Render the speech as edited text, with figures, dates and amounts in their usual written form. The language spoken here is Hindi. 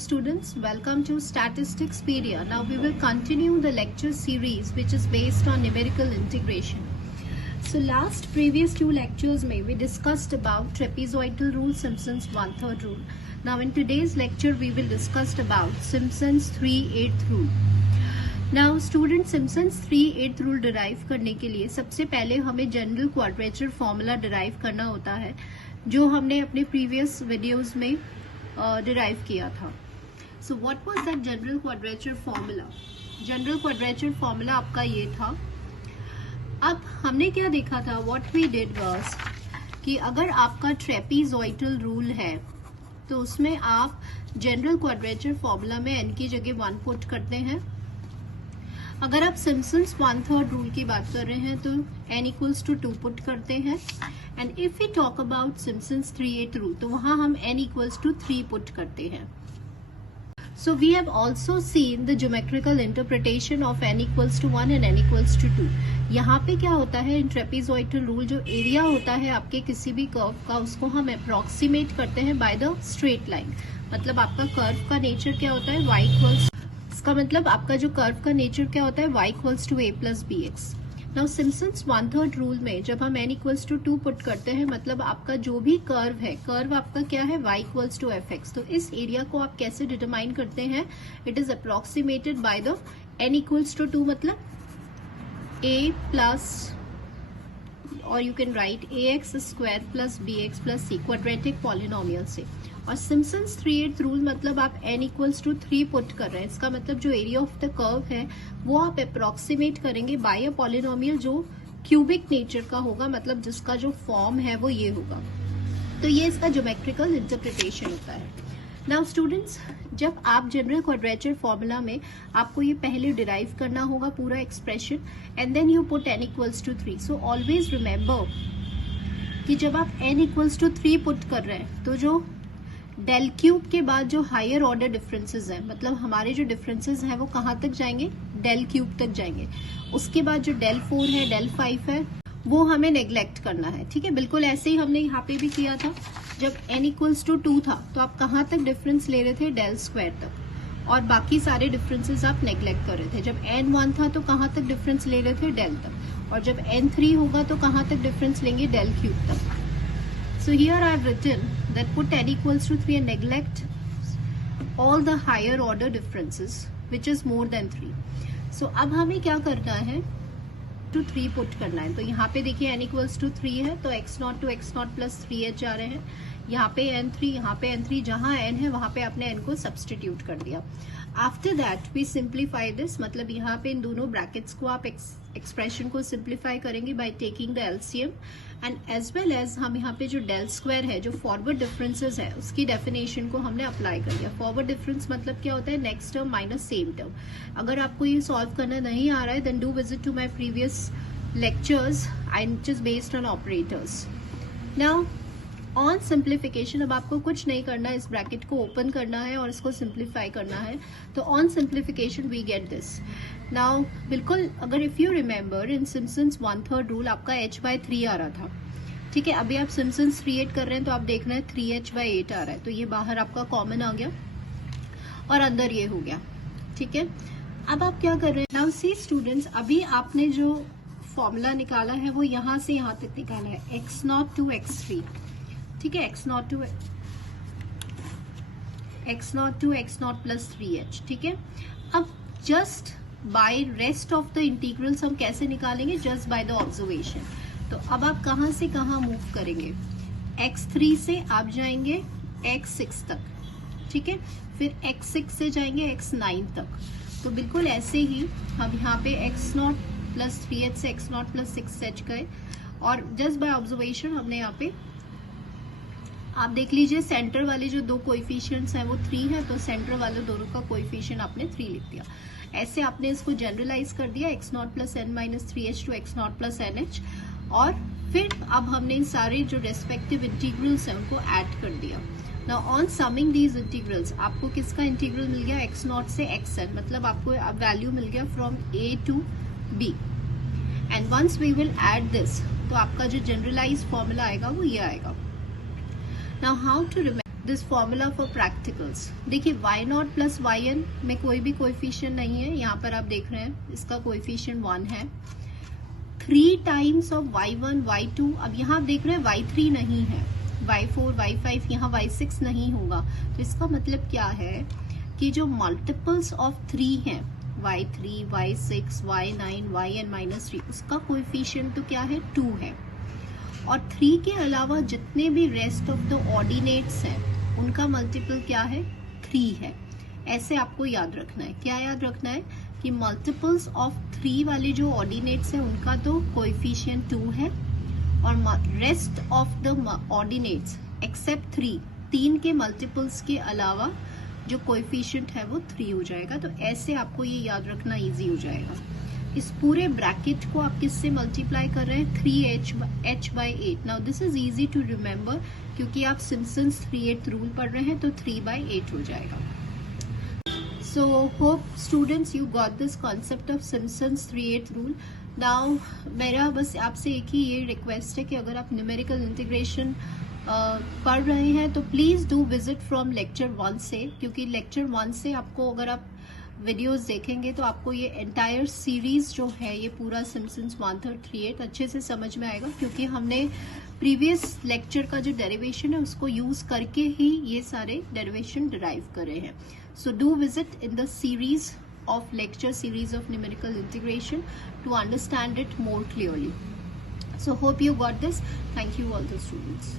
students, welcome to Statisticspedia. Now we will continue the lecture series which is based on numerical integration. So last previous two lectures we discussed about trapezoidal rule, Simpson's 1/3 rule. Now in today's lecture we will discuss about Simpson's 3/8 rule. Now student, Simpson's 3/8 rule derive करने के लिए सबसे पहले हमें जनरल क्वाड्रेचर फॉर्मूला डिराइव करना होता है, जो हमने अपने प्रीवियस वीडियोस में डिराइव किया था. So what was that general quadrature formula? General quadrature formula आपका ये था. अब हमने क्या देखा था, व्हाट वी डिड वाज कि अगर आपका ट्रेपीजॉइडल रूल है तो उसमें आप जनरल क्वाड्रेचर फॉर्मूला में n की जगह 1 पुट करते हैं. अगर आप सिम्पसन्स 1/3 रूल की बात कर रहे हैं तो n इक्वल्स टू 2 पुट करते हैं. And if we talk about Simpson's 3/8 rule तो वहां हम n इक्वल्स टू 3 पुट करते हैं. So we have also seen the geometrical interpretation of n equals to 1 and n equals to 2. यहाँ पे क्या होता है, इन ट्रेपीजॉइडल रूल जो एरिया होता है आपके किसी भी कर्व का, उसको हम अप्रोक्सीमेट करते हैं बाय द स्ट्रेट लाइन. मतलब आपका कर्व का नेचर क्या होता है, y इक्वल्स, इसका मतलब आपका जो कर्व का नेचर क्या होता है, y equals to a plus B X. Now Simpson's 1/3 rule में जब हम n इक्वल्स टू 2 पुट करते हैं, मतलब आपका जो भी कर्व है, कर्व आपका क्या है, y equals to F X. तो इस एरिया को आप कैसे डिटरमाइन करते हैं, it is approximated by the n equals to 2, मतलब a प्लस, और you can write ax square plus bx plus c, quadratic polynomial से. और सिम्पसन्स 3/8 रूल मतलब आप n इक्वल्स टू 3 पुट कर रहे हैं. इसका मतलब जो एरिया ऑफ द कर्व है वो आप अप्रोक्सीमेट करेंगे बाय अ पॉलिनोमियल जो क्यूबिक नेचर का होगा, मतलब जिसका जो फॉर्म है वो ये होगा. तो ये इसका ज्योमेट्रिकल इंटरप्रिटेशन होता है. नाउ स्टूडेंट्स, जब आप जनरल क्वाड्रेचर फॉर्मूला में आपको ये पहले डिराइव करना होगा पूरा expression, and then you put n equals to 3. So always remember कि जब आप n इक्वल्स टू 3 पुट कर रहे हैं तो जो डेल क्यूब के बाद जो हायर ऑर्डर डिफरेंसेस हैं, मतलब हमारे जो डिफरेंसेस हैं वो कहाँ तक जाएंगे, डेल क्यूब तक जाएंगे. उसके बाद जो डेल 4 है, डेल 5 है, वो हमें नेग्लेक्ट करना है. ठीक है, बिल्कुल ऐसे ही हमने यहाँ पे भी किया था. जब n इक्वल्स टू 2 था तो आप कहाँ तक डिफरेंस ले रहे थे, डेल स्क्वायर तक, और बाकी सारे डिफरेंसेस आप नेग्लेक्ट कर रहे थे. जब n 1 था तो कहाँ तक डिफरेंस ले रहे थे, डेल तक, और जब n 3 होगा तो कहाँ तक डिफरेंस लेंगे, डेल क्यूब तक. So here I have written that put n equals to 3 and neglect all the higher order differences which is more than 3. So अब हमें क्या करना है, to 3 पुट करना है. तो यहाँ पे देखिए n equals to 3 है तो x0 to x0 plus 3h आ रहे हैं. यहाँ पे n3, यहाँ पे n3, जहाँ n है वहाँ पे आपने n को सब्सटीट्यूट कर दिया. After that we simplify this, मतलब यहाँ पे इन दोनों ब्रैकेट्स को आप एक्सप्रेशन को सिंप्लीफाई करेंगे by taking the LCM, and as well as हम यहाँ पे जो डेल स्क्वायर है, जो फॉरवर्ड डिफरेंसेस है, उसकी डेफिनेशन को हमने अप्लाई कर दिया. फॉरवर्ड डिफरेंस मतलब क्या होता है, next term minus same term. अगर आपको ये सॉल्व करना नहीं आ रहा है, then do visit to my previous lectures and it is based on operators. Now on simplification, अब आपको कुछ नहीं करना है, इस ब्रैकेट को ओपन करना है और इसको सिंप्लीफाई करना है. तो on simplification we get this. Now बिल्कुल, अगर if you remember in Simpson's 1/3 rule आपका h/3 आ रहा था. ठीक है, अभी आप सिम्पसन्स 3/8 कर रहे हैं तो आप देख रहे हैं 3h/8 आ रहा है. तो ये बाहर आपका कॉमन आ गया और अंदर ये हो गया. ठीक है, अब आप क्या कर रहे हैं, नाउ सी स्टूडेंट्स, अभी आपने जो फॉर्मूला निकाला है वो यहाँ से यहाँ तक निकाला है, x0 to x3. ठीक है, x0 to x0 plus 3h. ठीक है, अब just by rest of the integrals हम कैसे निकालेंगे, जस्ट बाय द ऑब्जर्वेशन. तो अब आप कहाँ से कहाँ मूव करेंगे, x3 से आप जाएंगे x6 तक. ठीक है, फिर x6 से जाएंगे x9 तक. तो बिल्कुल ऐसे ही हम यहाँ पे x0 प्लस 3h से x0 प्लस 6h गए, और जस्ट बाय ऑब्जर्वेशन हमने यहाँ पे, आप देख लीजिए सेंटर वाले जो दो कोएफिशिएंट्स हैं वो 3 है, तो सेंटर वाले दोनों का कोएफिशिएंट आपने 3 लिख दिया. ऐसे आपने इसको जनरलाइज कर दिया, x0 plus n minus 3h to x0 plus nh, और फिर अब हमने इन सारे जो रेस्पेक्टिव इंटीग्रल्स हैं उनको ऐड कर दिया. Now on summing these integrals आपको किसका इंटीग्रल मिल गया, x0 से xn, मतलब आपको अब वैल्यू मिल गया from a to b. And once we will add this तो आपका जो जनरलाइज फॉर्मूला आएगा वो ये आएगा. Now how to remember? This formula for practicals. देखिए y0 प्लस yn में कोई भी कोएफिशिएंट नहीं है, यहाँ पर आप देख रहे हैं इसका कोएफिशिएंट 1 है। 3 टाइम्स ऑफ y1 y2, अब यहाँ आप देख रहे हैं y3 नहीं है, y4 y5, यहाँ y6 नहीं होगा। तो इसका मतलब क्या है कि जो मल्टीपल्स ऑफ 3 हैं, y3 y6 y9 yn minus 3, उसका कोएफिशिएंट तो क्या है 2 है। और 3 के अलावा जितने भी रेस्ट ऑफ द ऑर्डिनेट्स हैं उनका मल्टीपल क्या है 3 है। ऐसे आपको याद रखना है। क्या याद रखना है कि मल्टीपल्स ऑफ 3 वाले जो ऑर्डिनेट्स हैं उनका तो कोएफिशिएंट 2 है, और rest of the ordinates except 3 के मल्टीपल्स के अलावा जो कोएफिशिएंट है वो 3 हो जाएगा। तो ऐसे आपको ये याद रखना इजी हो जाएगा। इस पूरे ब्रैकेट को आप किससे मल्टीप्लाई कर रहे हैं 3h/8। Now this is easy to remember क्योंकि आप सिम्पसन्स 3/8 रूल पढ़ रहे हैं, तो 3/8 हो जाएगा। So hope students you got this concept of Simpson's 3/8 rule. Now मेरा बस आपसे एक ही ये रिक्वेस्ट है कि अगर आप न्यूमेरिकल इंटीग्रेशन पढ़ रहे हैं तो please do visit from lecture 1 से, क्योंकि लेक्चर 1 से आपको अगर आप वीडियोस देखेंगे तो आपको ये एंटायर सीरीज जो है ये पूरा सिम्पसन्स 1/3 अच्छे से समझ में आएगा, क्योंकि हमने प्रीवियस लेक्चर का जो डेरिवेशन है उसको यूज करके ही ये सारे डेरिवेशन डिराइव करे हैं। So do visit in the series of lecture series of numerical integration to understand it more clearly. So hope you got this. Thank you all the students.